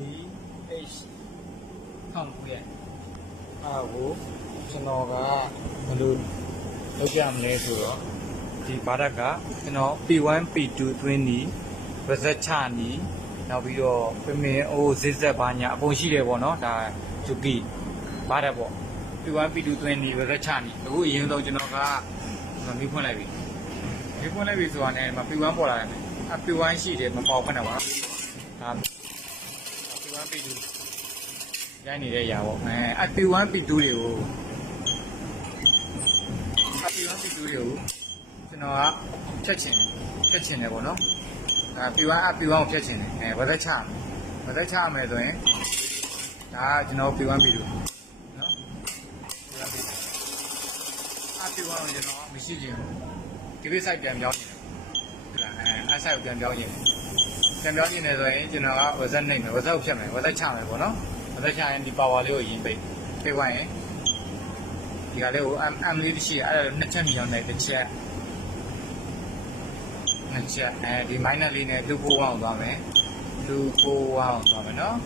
DH 1900ရဲ့အားကိုကျွန်တော်ကဘယ်လိုလုပ်ကြမလဲဆိုတော့ဒီဘာဒတ်ကကျွန်တော် P1 P2 တွင်းနီဗဇက်ချနီနောက်ပြီးတော့ပင်မင်အိုးဇစ်ဇက်ဘာညာအပုံရှိတယ်ပေါ့နော်ဒါဂျူကီဘာဒတ်ပေါ့ P1 P2 တွင်းနီဗဇက်ချနီအခုအရင်ဆုံးကျွန်တော်ကမိဖွင့်လိုက်ပြီမိဖွင့်လိုက်ပြီဆိုတာနဲ့မ P1 ပေါ်လာတယ်အ P1 ရှိတယ်မပေါ်ခနဲ့ပါဒါ P1 P2 ရိုင်းနေတဲ့ຢာပေါ့အ P1 P2 တွေကိုP1 P2 တွေကိုကျွန်တော်ကဖြတ်ချင်တယ်ပေါ့နော်ဒါ P1 P1 ကိုဖြတ်ချင်တယ်ဗဇက်ချမယ်ဆိုရင်ဒါကျွန်တော် P1 P2 နော် P1 ကိုကျွန်တော်မရှိချင်ဘူးဒီဘက် site ပြန်ပြောင်းနေတယ်ဟုတ်လားsite ကိုပြန်ပြောင်းနေတယ်ပြန်ပြောင်းနေတယ်ဆိုရင်ကျွန်တော်ကဗဇက်နှိမ့်မယ်ဗဇက်ကိုဖြတ်မယ်ဗဇက်ချမယ်ပေါ့နော်ဗဇက်ချရင်ဒီ power လေးကိုရင်ပိတ်သွားရင်ဒီကလေးကို M လေးတစ်ရှိအဲ့ဒါနှစ်ချက်မြင်အောင်နဲ့တစ်ချက်ဒီ minor လေးနဲ့241အောင်သွားမယ်241အောင်သွားမယ်နော်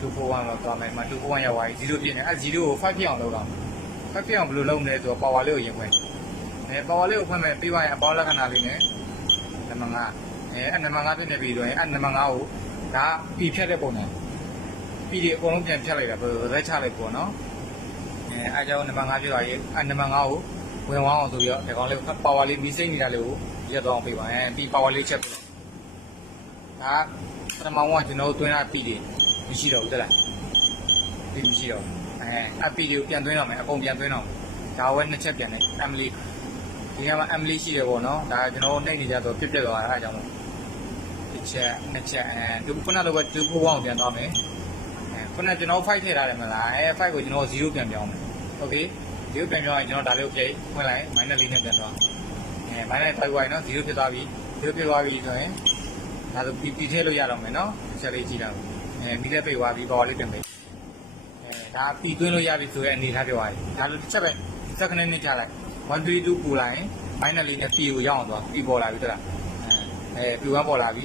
241တော့သွားမယ်241ရောက်သွားပြီ0ဖြစ်နေအဲ့0ကို5ဖြစ်အောင်လုပ်တော့5ဖြစ်အောင်ဘယ်လိုလုပ်မလဲဆိုတော့ power လေးကိုရင်ဖွင့်power လေးကိုဖွင့်မယ်ပြီးသွားရင်အပေါင်းလက္ခဏာလေးနဲ့နံပါတ်5အဲ့နံပါတ်5ဖြစ်နေပြီဆိုရင်အဲ့နံပါတ်5ကိုဒါပြီးဖြတ်တဲ့ပုံစံပြီးဒီအကုန်လုံးပြန်ဖြတ်လိုက်တာဘယ်လိုလဲချလိုက်ပေါ့နော်အဲကြောင့်နံပါတ်5ပြသွားရေးအဲနံပါတ်5ကိုဝင်ဝအောင်ဆိုပြီးတော့ဒီကောင်လေးပါဝါလေးမီးစိမ့်နေတာလေးကိုရက်တော့အောင်ပြပါပြီးပါဝါလေးချက်ပြဒါပထမကကျွန်တော်တွင်းတာပြီးတယ်မရှိတော့ဘူးတလားပြီးမရှိတော့အပီကိုပြန်သွင်းတော့မယ်အကုန်ပြန်သွင်းတော့ဒါဝဲနှစ်ချက်ပြန်တယ်အမ်လီဒီကမှာအမ်လီရှိတယ်ပေါ့နော်ဒါကျွန်တော်နှိမ့်နေကြတော့ပြက်သွားတာအဲကြောင့်တစ်ချက်နှစ်ချက်ဒီခုနကတော့2ဖို့အောင်ပြန်သွားမယ်ခုနကျွန်တော်5ထည့်ထားတယ်မလား5ကိုကျွန်တော်0ပြန်ပြောင်းမယ်โอเค0ပြန်ပြောင်းရင်ကျွန်တော်ဒါလေးကိုပြိဖွင့်လိုက် -4 နဲ့ပြန်သွား-5 ဝိုင်းနော်0ဖြစ်သွားပြီ0ဖြစ်သွားပြီဆိုရင်ဒါဆိုပြီးထည့်လို့ရတော့မယ်နော်ချက်လေးကြည့်တာမိလက်ပိတ်သွားပြီပေါ်လေးပြန်ပိတ်ဒါပြီးသွင်းလို့ရပြီဆိုရင်အနေထားပြောရတယ်ဒါလိုတစ်ချက်ပဲစက္ကန့်နဲ့ကြာလိုက်132ပူလိုက်ရင်-4နဲ့Pကိုရောက်အောင်သွားပြီးပေါ်လာပြီဟုတ်လားP1 ပေါ်လာပြီ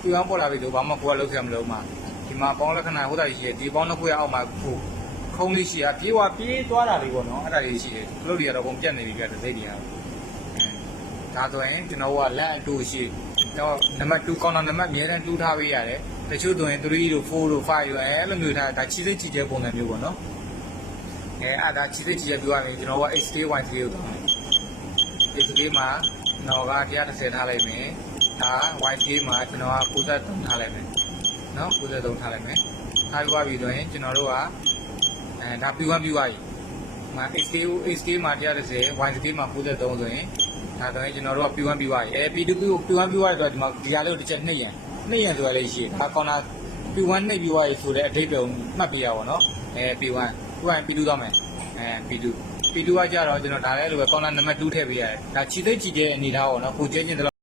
P1 ပေါ်လာပြီဆိုဘာမှကိုယ်ကလုပ်ခဲ့မလို့မှာဒီမှာပေါင်းလက္ခဏာဟိုတာရှိတယ်ဒီပေါင်းတစ်ခုရအောက်မှာခုံးလေးရှိတာပြေးသွားတာလေးပေါ့နော်အဲ့ဒါလေးရှိတယ်ကလုတ်တွေကတော့ပုံပြတ်နေပြီပြတဲ့စိတ်တွေကတော့ဒါဆိုရင်ကျွန်တော်ကလက်အတူရှိတော့နံပါတ်2ကောင်းတာနံပါတ်အများတန်းတူးထားပေးရတယ်တချို့ဆိုရင်3တို့4တို့5တို့အဲ့လိုမျိုးထားဒါချီစိတ်ချီကျဲပုံစံမျိုးပေါ့နော်အဲ့ဒါချီစိတ်ချီကျဲပြောရရင်ကျွန်တော်က HK1 ကိုတောင်းတယ် HK မှာကျွန်တော်က130ထားလိုက်မယ်ဒါ YK မှာကျွန်တော်က93ထားလိုက်မယ်နော်93ထားလိုက်မယ်ထားပြီးပြီဆိုရင်ကျွန်တော်တို့ကဒါ P1 ပြီးသွားပြီမှာ HK မှာ130 YK မှာ93ဆိုရင်ဒါဆိုရင်ကျွန်တော်တို့က P1 ပြီးသွားပြီP2 ကို P1 ပြီးသွားပြီဆိုတော့ဒီမှာဒီဟာလေးကိုတစ်ချက်နှိပ်ရန်ဆိုတာလေးရှိတယ်ဒါကောင်းတာ P1 နှိပ်ပြီးသွားပြီဆိုတဲ့အဓိပ္ပာယ်ကိုမှတ်ပြရပါတော့P1 P2 သွားမယ်P2 ကကြတော့ကျွန်တော်ဒါလည်းလိုပဲကောင်းတာနံပါတ်2ထည့်ပေးရတယ်ဒါခြေသိပ်ခြေကျဲအနေထားပေါ့နော်ကိုကျဲချင်း